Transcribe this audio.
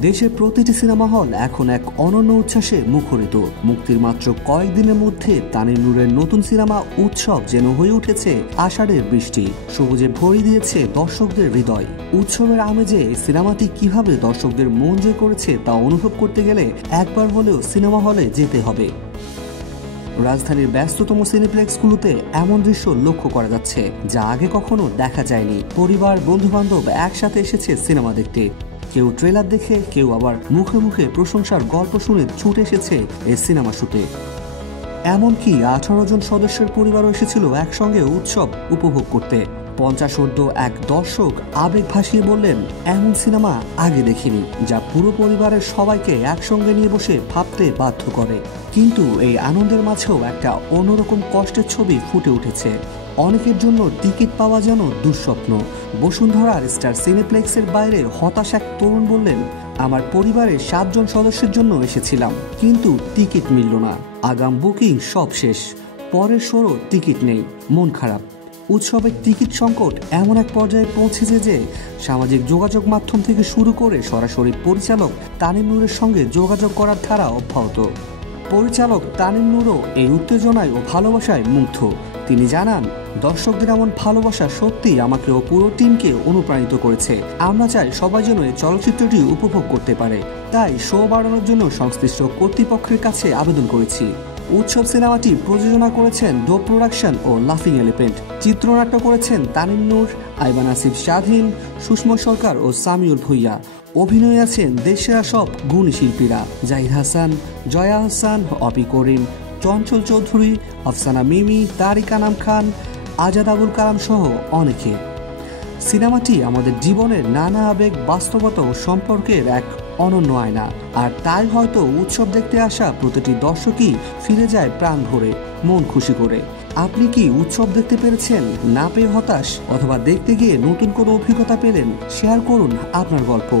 দেশের প্রতিটি cinema hall এখন এক অনন্য উচ্ছ্বাসে মুখরিত। মুক্তির মাত্র কয়েকদিনের মধ্যে তানিম নূরের নতুন সিনেমা উৎসব যেন হয়ে উঠেছে আষাঢ়ের বৃষ্টি, সবুজে ভরিয়ে দিয়েছে দর্শকদের হৃদয়। উৎসবের আমেজে সিনেমাটি কিভাবে দর্শকদের মন জয় করেছে তা অনুভব করতে গেলে একবার হলেও সিনেমা হলে যেতে হবে। রাজধানীর ব্যস্ততম সিনেপ্লেক্সগুলোতে এমন দৃশ্য লক্ষ্য করা যাচ্ছে যা আগে কখনো দেখা যায়নি। পরিবার, বন্ধু-বান্ধব একসাথে এসেছে সিনেমা দেখতে। কেউ ট্রেলার দেখে, কেউ আবার মুখে মুখে প্রশংসার গল্প শুনে ছুটে এসেছে এই সিনেমা শুটে। এমনকি 18 জন সদস্যের পরিবারও এসেছিল একসঙ্গে উৎসব উপভোগ করতে। 50 এক দর্শক আবেগ ভাসিয়ে বললেন, এমন সিনেমা আগে দেখিনি, যা পুরো পরিবারের সবাইকে একসঙ্গে নিয়ে বসে ভাবতে বাধ্য করে। কিন্তু এই আনন্দের মাঝেও একটা অন্যরকম কষ্টের ছবি ফুটে উঠেছে। অনেকের জন্য টিকিট পাওয়া যেন দুঃস্বপ্ন। বসুন্ধরার স্টার সিনেপ্লেক্সের বাইরে হতাশ এক তরুণ বললেন, আমার পরিবারের 7 জন সদস্যের জন্য এসেছিলাম, কিন্তু টিকিট মিলল না। আগাম বুকিং সব শেষ, পরের শোরও টিকিট নেই, মন খারাপ। উৎসবের টিকিট সংকট এমন এক পর্যায়ে পৌঁছেছে যে সামাজিক যোগাযোগ মাধ্যম থেকে শুরু করে সরাসরি পরিচালক তানিম নূরের সঙ্গে যোগাযোগ করার ধারা অব্যাহত। পরিচালক তানিম নূরও এই উত্তেজনায় ও ভালোবাসায় মুগ্ধ। তিনি জানান, দর্শকদের এমন ভালোবাসা সত্যি আমাকে ও পুরো টিমকে অনুপ্রাণিত করেছে। আমরা চাই সবাই যেন এই চলচ্চিত্রটি উপভোগ করতে পারে, তাই শো বাড়ানোর জন্য সংশ্লিষ্ট কর্তৃপক্ষের কাছে আবেদন করেছি। উৎসব সিনেমাটি প্রযোজনা করেছেন ডোপ প্রোডাকশন ও লাফিং এলিফ্যান্ট। চিত্রনাট্য করেছেন তানিম নূর, আইবান আসিফ স্বাধীন, সুষমা সরকার ও সামিউল ভুইয়া। অভিনয়ে আছেন দেশের সব গুণী শিল্পীরা, জাহিদ হাসান, জয়া হাসান, অপি করিম, চঞ্চল চৌধুরী, আফসানা মিমি, তারিক আনাম খান, আজাদ আবুল কালাম সহ অনেকে। সিনেমাটি আমাদের জীবনের নানা আবেগ, বাস্তবতা ও সম্পর্কের এক অনন্য আয়না। আর তাই হয়তো উৎসব দেখতে আসা প্রতিটি দর্শকই ফিরে যায় প্রাণ ভরে, মন খুশি করে। আপনি কি উৎসব দেখতে পেরেছেন, না পেয়ে হতাশ, অথবা দেখতে গিয়ে নতুন কোনো অভিজ্ঞতা পেলেন? শেয়ার করুন আপনার গল্প।